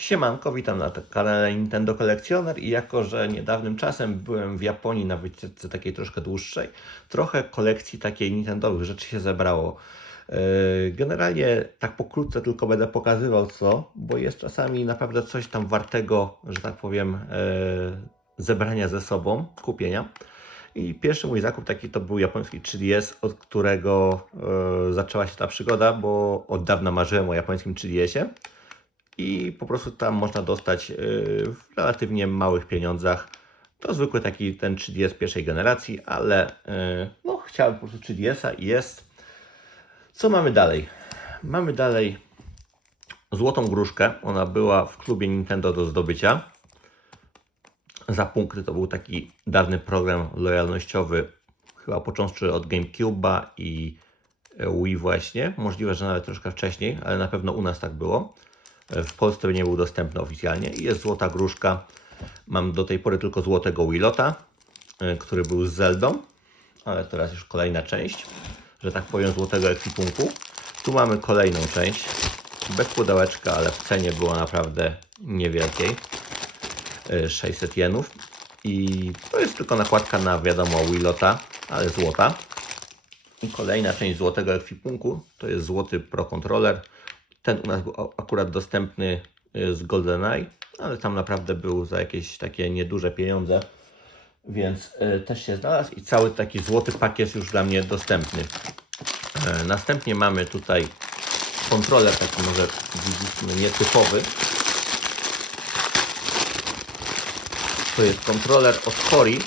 Siemanko, witam na kanale Nintendo Kolekcjoner i jako, że niedawnym czasem byłem w Japonii na wycieczce takiej troszkę dłuższej, trochę kolekcji takiej Nintendowych rzeczy się zebrało. Yy, Generalnie tak pokrótce tylko będę pokazywał co, bo jest czasami naprawdę coś tam wartego, że tak powiem, yy, zebrania ze sobą, kupienia. I pierwszy mój zakup taki to był japoński 3DS, od którego yy, zaczęła się ta przygoda, bo od dawna marzyłem o japońskim 3DS-ie i po prostu tam można dostać yy, w relatywnie małych pieniądzach. To zwykły taki ten 3DS pierwszej generacji, ale yy, no chciałem po prostu 3DS-a i jest. Co mamy dalej? Mamy dalej złotą gruszkę. Ona była w klubie Nintendo do zdobycia. Za punkty to był taki dawny program lojalnościowy, chyba począwszy od GameCube'a i Wii właśnie. Możliwe, że nawet troszkę wcześniej, ale na pewno u nas tak było. E, W Polsce nie był dostępny oficjalnie. Jest złota gruszka. Mam do tej pory tylko złotego Willota, e, który był z Zeldą, ale teraz już kolejna część, że tak powiem, złotego ekwipunku. Tu mamy kolejną część, bez pudełeczka, ale w cenie było naprawdę niewielkiej. e, 600 jenów. I to jest tylko nakładka na wiadomo Willota, ale złota. I kolejna część złotego ekwipunku to jest złoty Pro Controller. Ten u nas był akurat dostępny y, z GoldenEye, ale tam naprawdę był za jakieś takie nieduże pieniądze, więc y, też się znalazł i cały taki złoty pakiet już dla mnie dostępny. E, Następnie mamy tutaj kontroler taki może widzieliśmy nietypowy. To jest kontroler od Hori,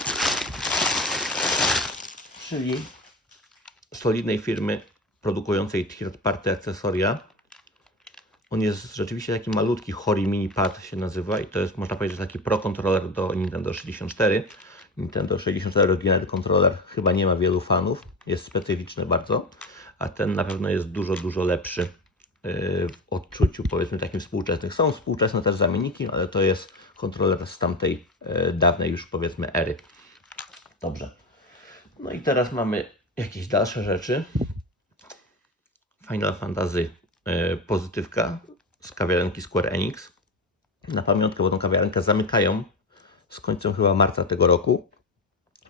czyli solidnej firmy produkującej third party akcesoria. On jest rzeczywiście taki malutki, Hori Mini Pad się nazywa i to jest można powiedzieć taki pro kontroler do Nintendo 64. Nintendo 64 oryginalny kontroler chyba nie ma wielu fanów, jest specyficzny bardzo, a ten na pewno jest dużo, dużo lepszy yy, w odczuciu powiedzmy takim współczesnych. Są współczesne też zamienniki, ale to jest kontroler z tamtej yy, dawnej już powiedzmy ery. Dobrze. No i teraz mamy jakieś dalsze rzeczy. Final Fantasy pozytywka z kawiarenki Square Enix. Na pamiątkę, bo tą kawiarenkę zamykają z końcem chyba marca tego roku.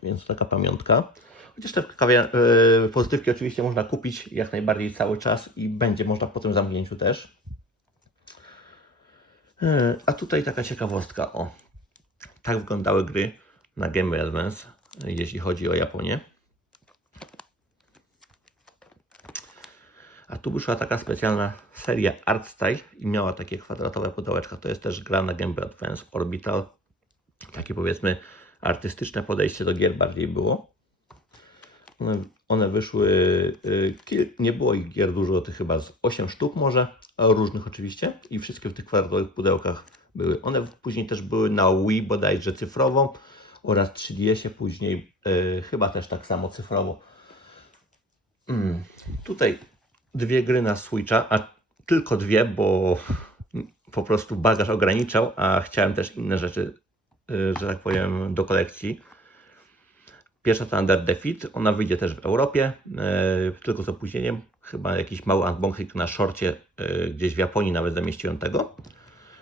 Więc taka pamiątka. Chociaż te e, pozytywki oczywiście można kupić jak najbardziej cały czas i będzie można po tym zamknięciu też. E, A tutaj taka ciekawostka. O, tak wyglądały gry na Game Advance, e, jeśli chodzi o Japonię. A tu wyszła taka specjalna seria Art Style i miała takie kwadratowe pudełeczka. To jest też gra na Game Boy Advance Orbital. Takie powiedzmy artystyczne podejście do gier bardziej było. One, one wyszły, y, nie było ich gier dużo, tych chyba z 8 sztuk może, różnych oczywiście. I wszystkie w tych kwadratowych pudełkach były. One później też były na Wii bodajże cyfrowo oraz 3DS-ie później y, chyba też tak samo cyfrowo. Mm. Tutaj dwie gry na Switcha, a tylko dwie, bo po prostu bagaż ograniczał, a chciałem też inne rzeczy, y, że tak powiem, do kolekcji. Pierwsza to Under Defeat, ona wyjdzie też w Europie, y, tylko z opóźnieniem. Chyba jakiś mały unboxing na szorcie, y, gdzieś w Japonii nawet zamieściłem tego.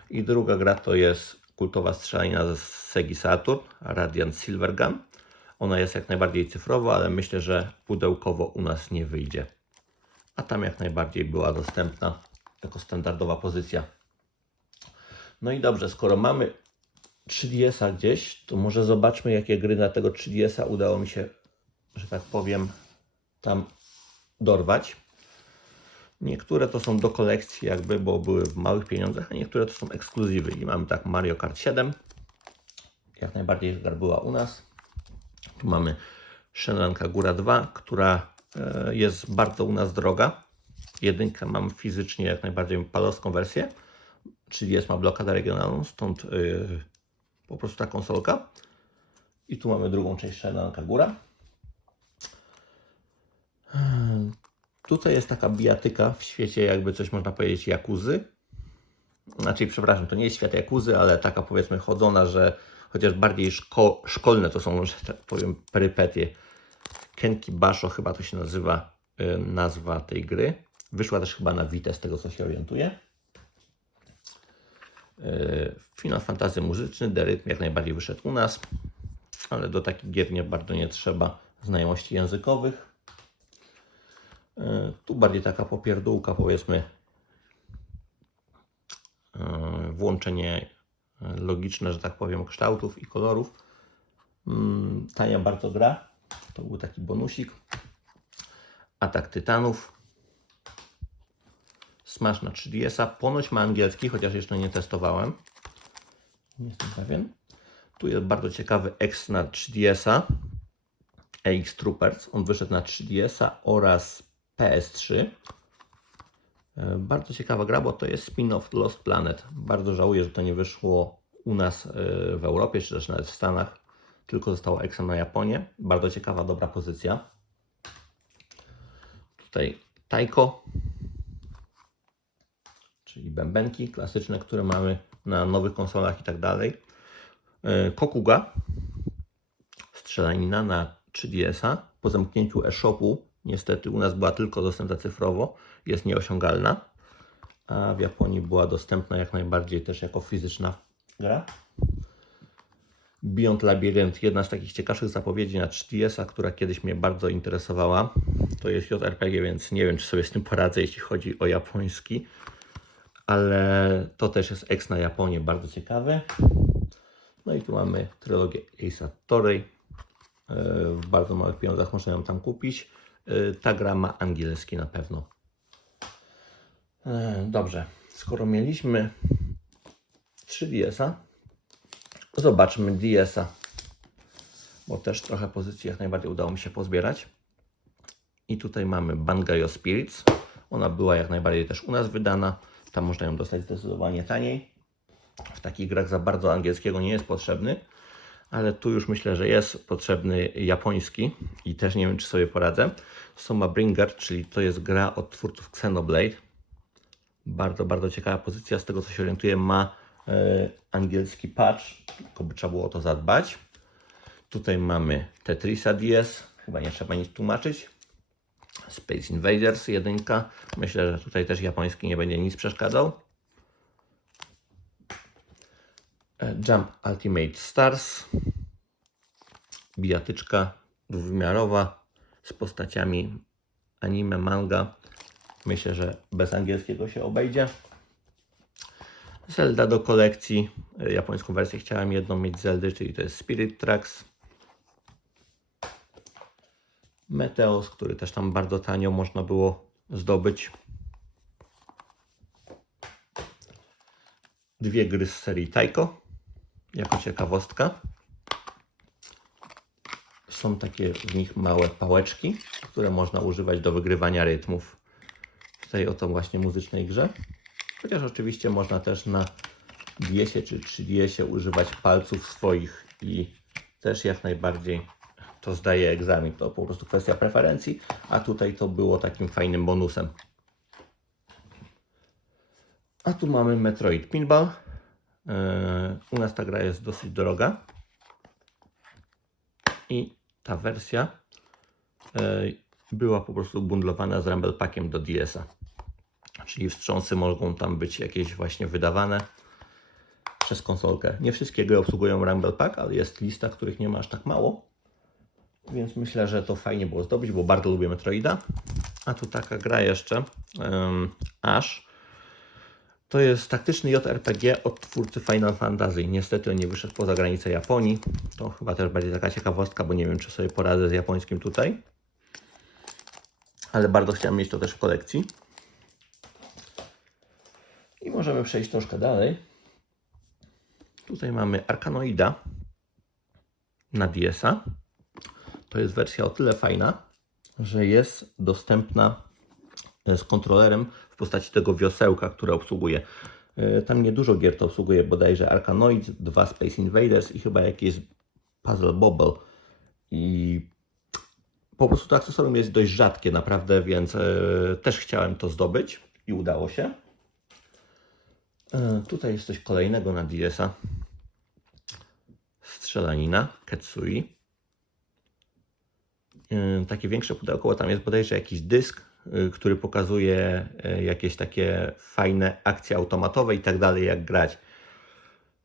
I druga gra to jest kultowa strzelanina z Segi Saturn, Radiant Silvergun. Ona jest jak najbardziej cyfrowa, ale myślę, że pudełkowo u nas nie wyjdzie a tam jak najbardziej była dostępna jako standardowa pozycja. No i dobrze, skoro mamy 3DS-a gdzieś, to może zobaczmy, jakie gry na tego 3DS-a udało mi się, że tak powiem, tam dorwać. Niektóre to są do kolekcji, jakby, bo były w małych pieniądzach, a niektóre to są ekskluzywy. I mamy tak Mario Kart 7, jak najbardziej gra była u nas. Tu mamy Shenron Kagura 2, która jest bardzo u nas droga. Jedynkę mam fizycznie jak najbardziej palowską wersję. 30 ma blokadę regionalną, stąd yy, po prostu ta konsolka. I tu mamy drugą część Shenron Kagura. Ehm, Tutaj jest taka bijatyka w świecie, jakby coś można powiedzieć, Jakuzy. Znaczy, przepraszam, to nie jest świat Jakuzy, ale taka powiedzmy chodzona, że chociaż bardziej szko szkolne to są, że tak powiem, perypetie. Kenki Basho chyba to się nazywa y, nazwa tej gry. Wyszła też chyba na Vita, z tego co się orientuję. Yy, Final Fantasy muzyczny, The jak najbardziej wyszedł u nas, ale do takich gier nie bardzo nie trzeba znajomości językowych. Yy, Tu bardziej taka popierdółka, powiedzmy, włączenie logiczne, że tak powiem, kształtów i kolorów. Mm, Tania bardzo gra. To był taki bonusik. Atak Tytanów. Smash na 3DS-a. Ponoć ma angielski, chociaż jeszcze nie testowałem. Nie jestem pewien. Tu jest bardzo ciekawy X na 3DS-a. AX Troopers. On wyszedł na 3DS-a oraz PS3. E, Bardzo ciekawa gra, bo to jest spin-off Lost Planet. Bardzo żałuję, że to nie wyszło u nas e, w Europie, czy też nawet w Stanach, tylko zostało Exem na Japonię. Bardzo ciekawa, dobra pozycja. Tutaj Taiko, czyli bębenki klasyczne, które mamy na nowych konsolach i tak dalej. E, Kokuga, strzelanina na 3DS-a. Po zamknięciu e-shopu, niestety u nas była tylko dostępna cyfrowo, jest nieosiągalna, a w Japonii była dostępna jak najbardziej też jako fizyczna gra. Beyond Labyrinth, jedna z takich ciekawszych zapowiedzi na 3DS-a, która kiedyś mnie bardzo interesowała. To jest JRPG, więc nie wiem, czy sobie z tym poradzę, jeśli chodzi o japoński. Ale to też jest X na Japonię, bardzo ciekawy. No i tu mamy trylogię Ace Attorney. E, W bardzo małych pieniądzach można ją tam kupić. E, Ta gra ma angielski na pewno. E, Dobrze, skoro mieliśmy 3DS-a, zobaczmy DS-a, bo też trochę pozycji jak najbardziej udało mi się pozbierać. I tutaj mamy Bangayo Spirits. Ona była jak najbardziej też u nas wydana. Tam można ją dostać zdecydowanie taniej. W takich grach za bardzo angielskiego nie jest potrzebny, ale tu już myślę, że jest potrzebny japoński i też nie wiem, czy sobie poradzę. Soma Bringer, czyli to jest gra od twórców Xenoblade. Bardzo, bardzo ciekawa pozycja. Z tego co się orientuję, ma angielski patch, tylko by trzeba było o to zadbać. Tutaj mamy Tetrisa DS, chyba nie trzeba nic tłumaczyć. Space Invaders 1. Myślę, że tutaj też japoński nie będzie nic przeszkadzał. E, Jump Ultimate Stars. Bijatyczka dwuwymiarowa z postaciami anime, manga. Myślę, że bez angielskiego się obejdzie. Zelda do kolekcji. E, Japońską wersję chciałem jedną mieć Zeldy, czyli to jest Spirit Tracks. Meteos, który też tam bardzo tanio można było zdobyć. Dwie gry z serii Taiko, jako ciekawostka. Są takie w nich małe pałeczki, które można używać do wygrywania rytmów w tej oto właśnie muzycznej grze. Chociaż oczywiście można też na DS-ie czy 3DS-ie używać palców swoich i też jak najbardziej to zdaje egzamin. To po prostu kwestia preferencji, a tutaj to było takim fajnym bonusem. A tu mamy Metroid Pinball. Yy, U nas ta gra jest dosyć droga. I ta wersja yy, była po prostu bundlowana z Rumble Packiem do DS-a. Czyli wstrząsy mogą tam być jakieś właśnie wydawane przez konsolkę. Nie wszystkie gry obsługują Rumble Pack, ale jest lista, których nie ma aż tak mało. Więc myślę, że to fajnie było zdobyć, bo bardzo lubię Metroida. A tu taka gra jeszcze, um, Ash. To jest taktyczny JRPG od twórcy Final Fantasy. Niestety on nie wyszedł poza granicę Japonii. To chyba też będzie taka ciekawostka, bo nie wiem, czy sobie poradzę z japońskim tutaj. Ale bardzo chciałem mieć to też w kolekcji. Możemy przejść troszkę dalej. Tutaj mamy Arkanoida na DS-a. To jest wersja o tyle fajna, że jest dostępna e, z kontrolerem w postaci tego wiosełka, które obsługuje. E, Tam niedużo gier to obsługuje, bodajże Arkanoid, dwa Space Invaders i chyba jakiś Puzzle Bobble. I po prostu to akcesorium jest dość rzadkie naprawdę, więc e, też chciałem to zdobyć i udało się. E, Tutaj jest coś kolejnego na DS-a. Strzelanina, Ketsui. Yy, takie większe pudełko, bo tam jest bodajże jakiś dysk, yy, który pokazuje jakieś takie fajne akcje automatowe i tak dalej, jak grać.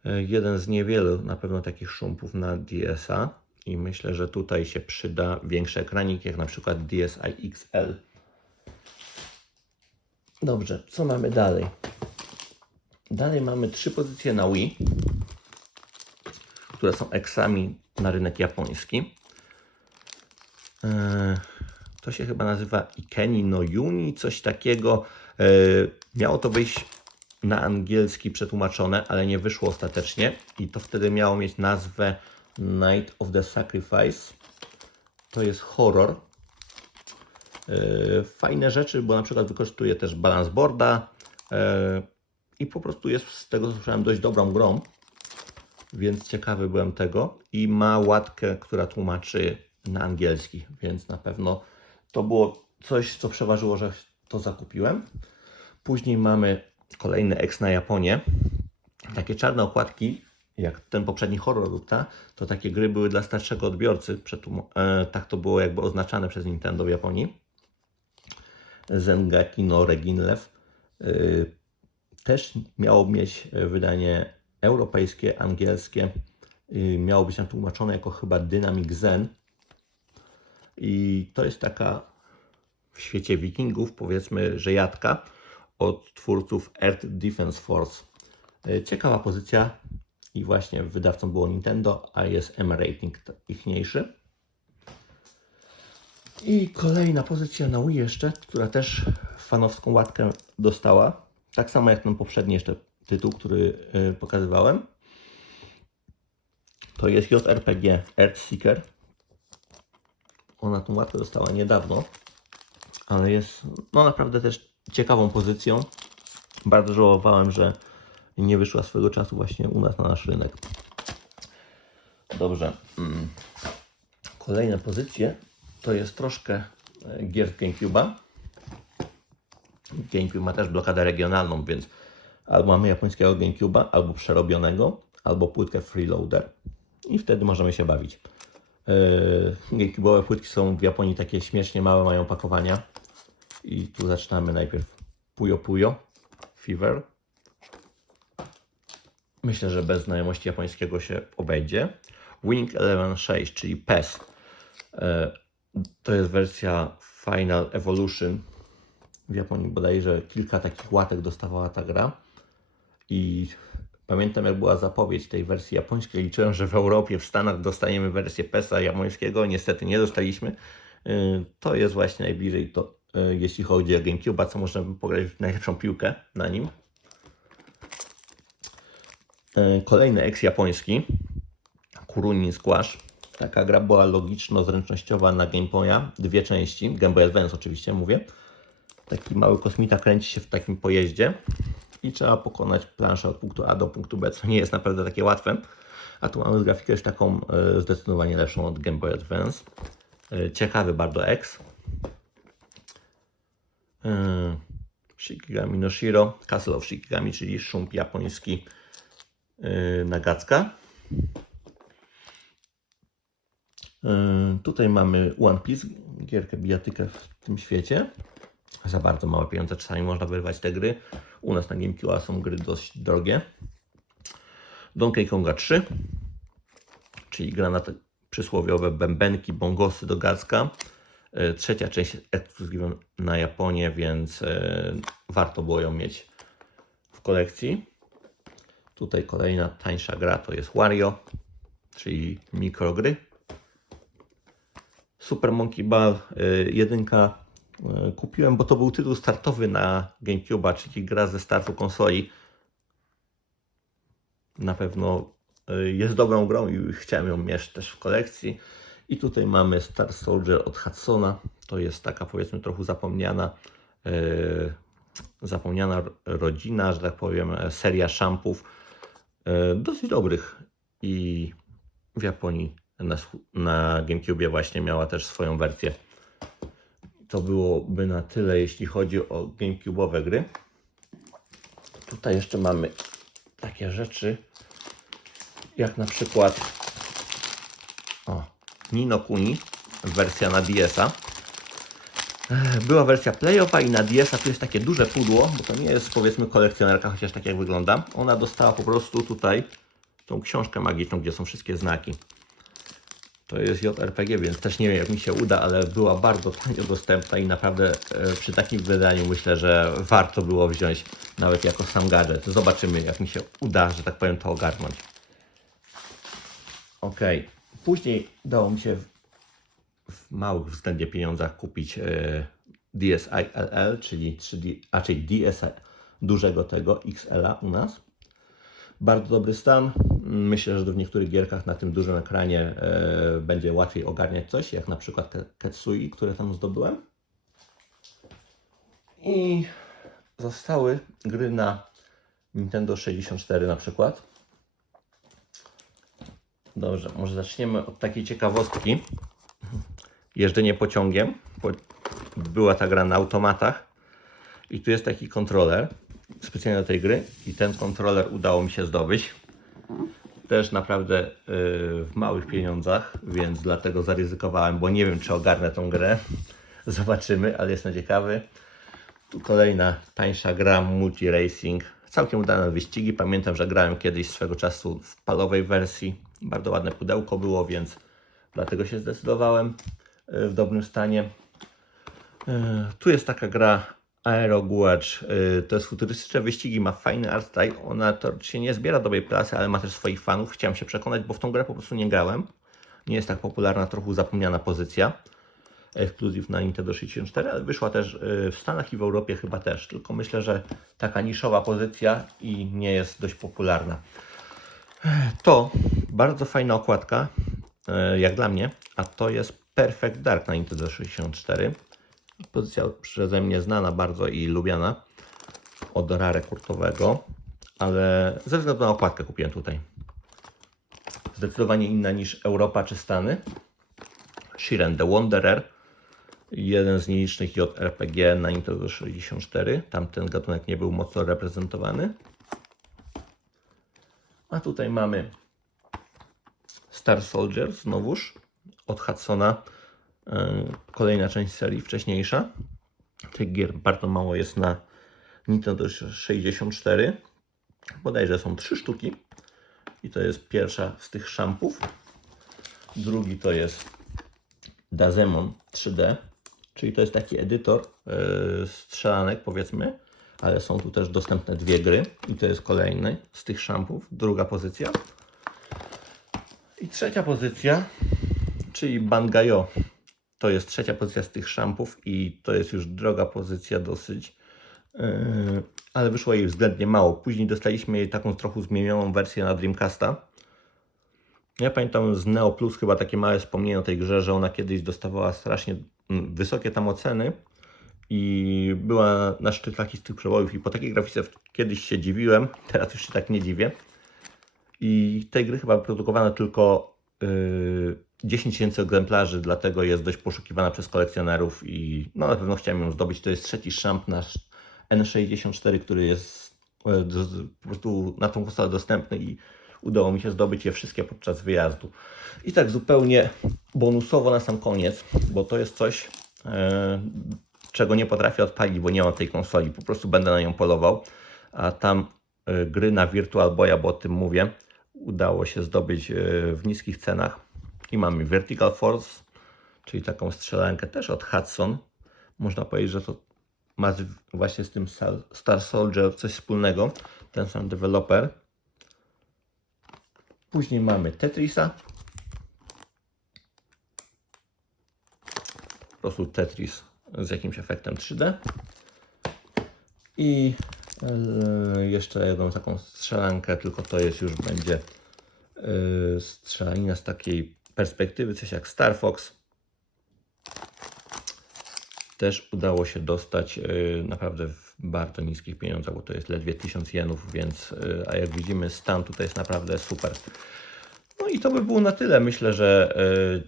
E, Jeden z niewielu na pewno takich szumpów na DSa i myślę, że tutaj się przyda większy ekranik, jak na przykład DSi XL. Dobrze, co mamy dalej? Dalej mamy trzy pozycje na Wii, które są eksami na rynek japoński. E, To się chyba nazywa Ikeni no Yuni, coś takiego. E, Miało to wyjść na angielski przetłumaczone, ale nie wyszło ostatecznie i to wtedy miało mieć nazwę Night of the Sacrifice. To jest horror. E, Fajne rzeczy, bo na przykład wykorzystuje też balance boarda i po prostu jest z tego co słyszałem dość dobrą grą, więc ciekawy byłem tego i ma łatkę, która tłumaczy na angielski, więc na pewno to było coś, co przeważyło, że to zakupiłem. Później mamy kolejny X na Japonię. Takie czarne okładki, jak ten poprzedni horror Ruta, to takie gry były dla starszego odbiorcy. E, tak to było jakby oznaczane przez Nintendo w Japonii. Zengaki no Reginlev. Też miało mieć e, wydanie europejskie, angielskie. Miało być tam tłumaczone jako chyba Dynamic Zen. I to jest taka w świecie wikingów, powiedzmy, że jadka od twórców Earth Defense Force. E, Ciekawa pozycja i właśnie wydawcą było Nintendo, a jest M rating t- ichniejszy. I kolejna pozycja na Wii jeszcze, która też fanowską łatkę dostała. Tak samo jak ten poprzedni jeszcze tytuł, który e, pokazywałem. To jest JRPG Earthseeker. Ona tą łatkę dostała niedawno, ale jest no naprawdę też ciekawą pozycją. Bardzo żałowałem, że nie wyszła swego czasu właśnie u nas na nasz rynek. Dobrze. Mm. Kolejne pozycje to jest troszkę e, gier z GameCube'a. GameCube ma też blokadę regionalną, więc albo mamy japońskiego GameCube'a, albo przerobionego, albo płytkę freeloader. I wtedy możemy się bawić. Yy, GameCube'owe płytki są w Japonii takie śmiesznie małe, mają pakowania. I tu zaczynamy najpierw Puyo Puyo Fever. Myślę, że bez znajomości japońskiego się obejdzie. Winning Eleven 6, czyli PES. E, To jest wersja Final Evolution. W Japonii bodajże kilka takich łatek dostawała ta gra. I pamiętam, jak była zapowiedź tej wersji japońskiej. Liczyłem, że w Europie, w Stanach dostaniemy wersję PESa japońskiego. Niestety nie dostaliśmy. Y, To jest właśnie najbliżej to, y, jeśli chodzi o GameCube'a, co możemy pograć w najlepszą piłkę na nim. Y, Kolejny ex japoński. Kurunin Squash. Taka gra była logiczno-zręcznościowa na Game Boya. Dwie części. Game Boy Advance oczywiście mówię. Taki mały kosmita kręci się w takim pojeździe i trzeba pokonać planszę od punktu A do punktu B, co nie jest naprawdę takie łatwe. A tu mamy grafikę już taką e, zdecydowanie lepszą od Game Boy Advance. E, Ciekawy bardzo X. E, Shikigami no Shiro, Castle of Shikigami, czyli szump japoński Nagacka. Tutaj mamy One Piece, gierkę bijatykę w tym świecie. Za bardzo małe pieniądze czasami można wyrwać te gry. U nas na GameCube są gry dość drogie. Donkey Konga 3, czyli gra na te przysłowiowe bębenki, bongosy do Gacka. E, Trzecia część jest na Japonię, więc e, warto było ją mieć w kolekcji. Tutaj kolejna tańsza gra to jest Wario, czyli mikrogry. Super Monkey Ball y, jedynka kupiłem, bo to był tytuł startowy na GameCube'a, czyli gra ze startu konsoli. Na pewno y, jest dobrą grą i chciałem ją mieć też w kolekcji. I tutaj mamy Star Soldier od Hudsona. To jest taka powiedzmy trochę zapomniana y, zapomniana rodzina, że tak powiem, e, seria szampów y, dosyć dobrych i w Japonii na, na GameCube właśnie miała też swoją wersję. To byłoby na tyle, jeśli chodzi o GameCube'owe gry. Tutaj jeszcze mamy takie rzeczy, jak na przykład o, Nino Kuni, wersja na DS-a. Ech, Była wersja playowa i na DS-a tu jest takie duże pudło, bo to nie jest powiedzmy kolekcjonerka, chociaż tak jak wygląda. Ona dostała po prostu tutaj tą książkę magiczną, gdzie są wszystkie znaki. To jest JRPG, więc też nie wiem jak mi się uda, ale była bardzo tanio dostępna i naprawdę e, przy takim wydaniu myślę, że warto było wziąć nawet jako sam gadżet. Zobaczymy jak mi się uda, że tak powiem, to ogarnąć. Ok, później udało mi się w, w małych względnie pieniądzach kupić e, DSi LL, czyli 3D, a czyli DSi dużego tego XL-a u nas. Bardzo dobry stan. Myślę, że w niektórych gierkach na tym dużym ekranie e, będzie łatwiej ogarniać coś, jak na przykład Ke- Ketsui, które tam zdobyłem. I zostały gry na Nintendo 64 na przykład. Dobrze, może zaczniemy od takiej ciekawostki. Jeżdżenie pociągiem. Po- Była ta gra na automatach. I tu jest taki kontroler specjalnie do tej gry. I ten kontroler udało mi się zdobyć. Też naprawdę yy, w małych pieniądzach, więc dlatego zaryzykowałem, bo nie wiem, czy ogarnę tą grę. Zobaczymy, ale jestem ciekawy. Tu kolejna tańsza gra Multi Racing. Całkiem udane wyścigi. Pamiętam, że grałem kiedyś swego czasu w palowej wersji. Bardzo ładne pudełko było, więc dlatego się zdecydowałem yy, w dobrym stanie. Yy, Tu jest taka gra Aero Guacz. Yy, To jest futurystyczne wyścigi, ma fajny art style. Ona się nie zbiera dobrej prasy, ale ma też swoich fanów. Chciałem się przekonać, bo w tą grę po prostu nie grałem. Nie jest tak popularna, trochę zapomniana pozycja. Ekskluzyw na Nintendo 64, ale wyszła też yy, w Stanach i w Europie chyba też. Tylko myślę, że taka niszowa pozycja i nie jest dość popularna. To bardzo fajna okładka, e, jak dla mnie, a to jest Perfect Dark na Nintendo 64. Pozycja przeze mnie znana bardzo i lubiana od Rare Kurtowego, ale ze względu na okładkę kupiłem tutaj. Zdecydowanie inna niż Europa czy Stany. Shiren the Wanderer, jeden z nielicznych JRPG na Nintendo 64. Tamten gatunek nie był mocno reprezentowany. A tutaj mamy Star Soldier znowuż od Hudsona. Yy, Kolejna część serii, wcześniejsza. Tych gier bardzo mało jest na Nintendo 64. Bodajże są trzy sztuki. I to jest pierwsza z tych szampów. Drugi to jest Dazemon 3D, czyli to jest taki edytor yy, strzelanek powiedzmy, ale są tu też dostępne dwie gry i to jest kolejny z tych szampów, druga pozycja. I trzecia pozycja, czyli Bangayo. To jest trzecia pozycja z tych szampów i to jest już droga pozycja dosyć. Yy, ale wyszło jej względnie mało. Później dostaliśmy jej taką trochę zmienioną wersję na Dreamcasta. Ja pamiętam z Neo Plus chyba takie małe wspomnienie o tej grze, że ona kiedyś dostawała strasznie mm, wysokie tam oceny i była na szczytach z tych przebojów i po takiej grafice kiedyś się dziwiłem, teraz już się tak nie dziwię. I tej gry chyba produkowano tylko 10 tysięcy egzemplarzy, dlatego jest dość poszukiwana przez kolekcjonerów i no, na pewno chciałem ją zdobyć. To jest trzeci szamp nasz N64, który jest e, po prostu na tą konsolę dostępny i udało mi się zdobyć je wszystkie podczas wyjazdu. I tak zupełnie bonusowo na sam koniec, bo to jest coś, e, czego nie potrafię odpalić, bo nie mam tej konsoli, po prostu będę na nią polował, a tam e, gry na Virtual Boya, bo o tym mówię, udało się zdobyć e, w niskich cenach i mamy Vertical Force, czyli taką strzelankę też od Hudson. Można powiedzieć, że to ma właśnie z tym Star- Soldier coś wspólnego, ten sam deweloper. Później mamy Tetrisa. Po prostu Tetris z jakimś efektem 3D. I jeszcze jedną taką strzelankę, tylko to jest już będzie e, strzelanina z takiej perspektywy, coś jak Star Fox. Też udało się dostać e, naprawdę w bardzo niskich pieniądzach, bo to jest ledwie 1000 jenów, więc a jak widzimy stan tutaj jest naprawdę super. No i to by było na tyle. Myślę, że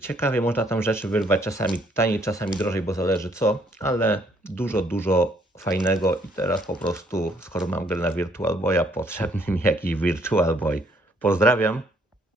ciekawie można tam rzeczy wyrwać, czasami taniej, czasami drożej, bo zależy co, ale dużo, dużo fajnego i teraz po prostu, skoro mam grę na Virtual Boya, potrzebny mi jakiś Virtual Boy. Pozdrawiam.